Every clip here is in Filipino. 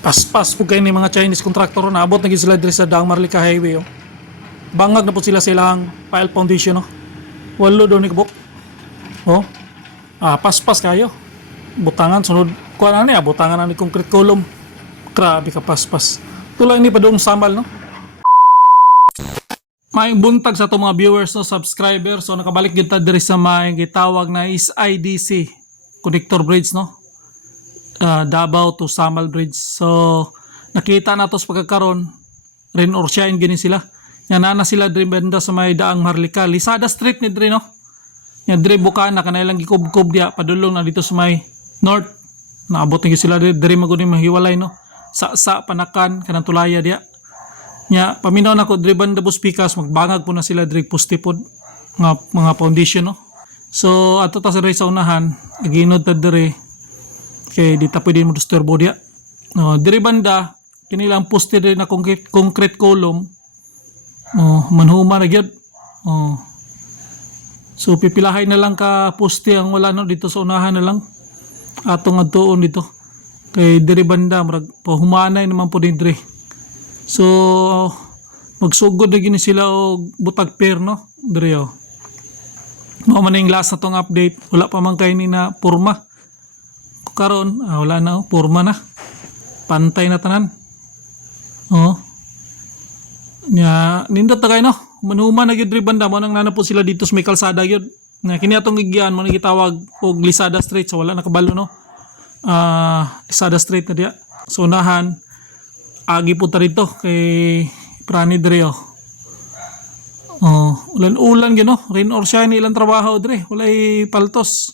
Paspas po kayo ni mga Chinese contractor na abot na gid sila diri sa Daang Marlica Highway. Oh. Bangag na po sila sa ilang pile foundation. Oh. Walo daw ni kabok. Oh. Paspas kayo. Butangan sunod kuan ani butangan ani concrete column. Grabe ka paspas. Tulay ni padung samal no. May buntag sa itong mga viewers no, subscribers. So nakabalik kita diri sa may gitawag na is IDC Connector Bridge no. Davao to Samal Bridge. So nakita na to sa pagkakaroon rain or shine gini sila. Yan na sila diri banda sa may Daang Marlica. Lisada Street ni diri no. Yan diri bukana kanailang gikubkob dia padulong na dito sa may north. Naabot ni sila diri maguni mahiwalay no. Sa panakan kanang tulaya dia. Nya paminaw nako diri banda Buspikas magbangag po na sila diri postipod mga foundation no. So ato ta sa unahan ginod ta diri kay di ta pwede mo disturbo dia. Diri banda kinilang poste diri na concrete column. Manhuma na gyud. So pipilahay na lang ka poste ang wala no dito sa unahan na lang. Atong adtuon dito. Kay diri banda murag pahumanay naman po diri. So magsugod na gini sila og butag pair no diri oh. Mao man ning last na tong update, wala pa man kay ni na porma. Karon wala na porma na. Pantay na tanan. Nya nindot ta kay no. Manhuman na gyud diri banda mo nang nanapod sila dito sa may kalsada gyud. Nga kini atong gigian mo gitawag og Lisada Street so wala nakabalo no. Lisada Street na dia. So unahan agi po ta rito kay prani diri oh. Ulan-ulan gyud no. Rain or shine ilang trabaho diri. Walay paltos.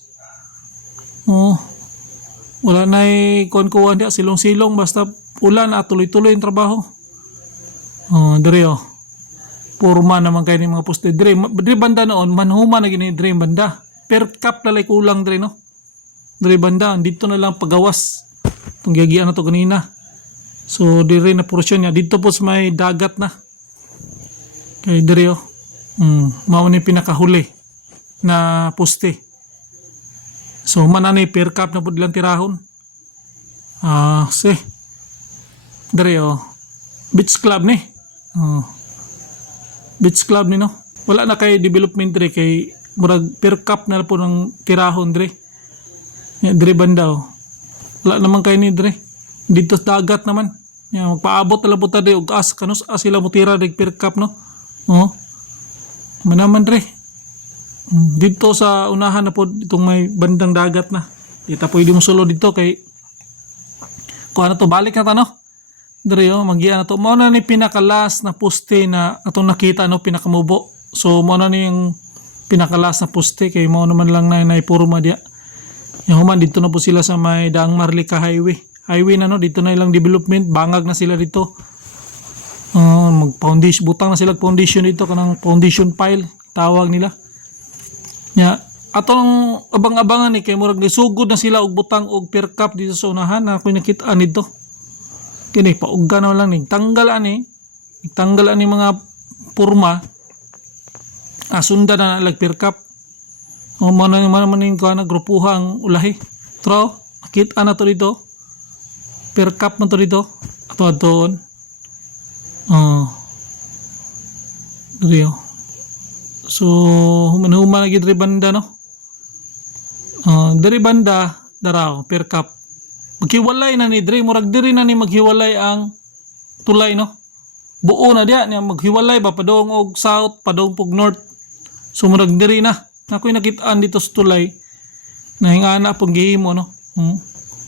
Wala na kuan-kuan dia silong-silong basta ulan tuloy-tuloy yung trabaho. Diri oh. Purma naman kay ni mga poste diri banda noon manhuma na gini diri banda. Per cap lalay kulang diri no. Diri banda dito na lang pagawas. Tong giagian na to kanina. So diri na porsyon niya dito po sa may dagat na. Kay diri oh. Mao ni pinakahuli na poste. So manani per cap na po dilang tirahon. Diri oh. Beach club ni. Beach club ni no. Wala na kay development diri kay murag per cap na po ng tirahon diri. Diri banda oh. Wala naman kay ni diri. Dito sa dagat naman. Magpaabot na lang po tayo og kanus sila mutira dig per cap no. Manaman diri. Dito sa unahan na po itong may bandang dagat na. Kita pwede mo solo dito kay kuha na to balik na ta no. Diri oh magiya na to. Mao na ni pinakalas na poste na atong nakita no pinakamubo. So mao na ni yung pinakalas na poste kay mao naman lang na naipurma dia. Yung human dito na po sila sa may Daang Marlica Highway. Highway na no dito na ilang development bangag na sila dito. Mag-foundation butang na sila foundation dito kanang foundation pile tawag nila. Nya atong abang-abangan ni kay murag nisugod na sila og butang og per cap dito sa unahan na ako nakitaan dito. Kini paugga na lang ni tanggal ani mga porma. Sundan na lag per cap. Man ning kana grupuhang ulahi. Tro nakita na to dito. Per cap na to dito. Ato-aton. Dito. So human-human lagi diri banda no. Diri banda daraw per cap. Maghiwalay na ni diri murag diri na ni maghiwalay ang tulay no. Buo na dia niya maghiwalay ba padong og south, padong pug north. So murag diri na. Nakoy nakitaan dito sa tulay. Nahingana pong gihimo no.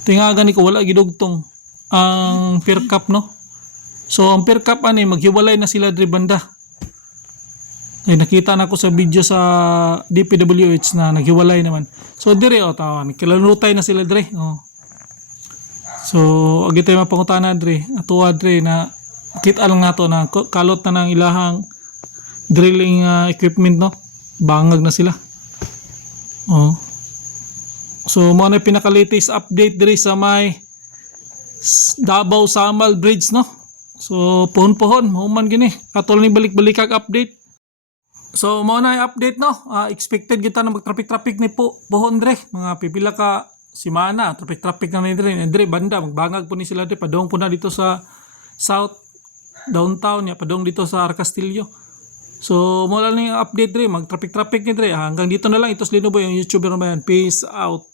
Tingagan ni ko wala gidugtong ang per cap no. So ang per cap ani maghiwalay na sila diri banda. Ay nakita na ko sa video sa DPWH na naghiwalay naman. So diri tawan kilalutay na sila diri. So agi tayo mapangutana diri atuwa diri na kita lang nato na kalot na ng ilahang drilling equipment no. Bangag na sila. So mo na pinaka-latest update diri sa may Davao Samal Bridge no. So pohon-pohon human gini katol ni balik-balikag update. So mo na update no. Expected kita na mag-traffic ni po pohon dre mga pipila ka si Mana traffic na ni dire banda magbangag po ni sila dire padong po na dito sa south downtown ya padong dito sa Arcastillo. So mo lang yung update dire mag traffic ni dire hanggang dito na lang. Itos Linoboy yung YouTuber naman. Peace out.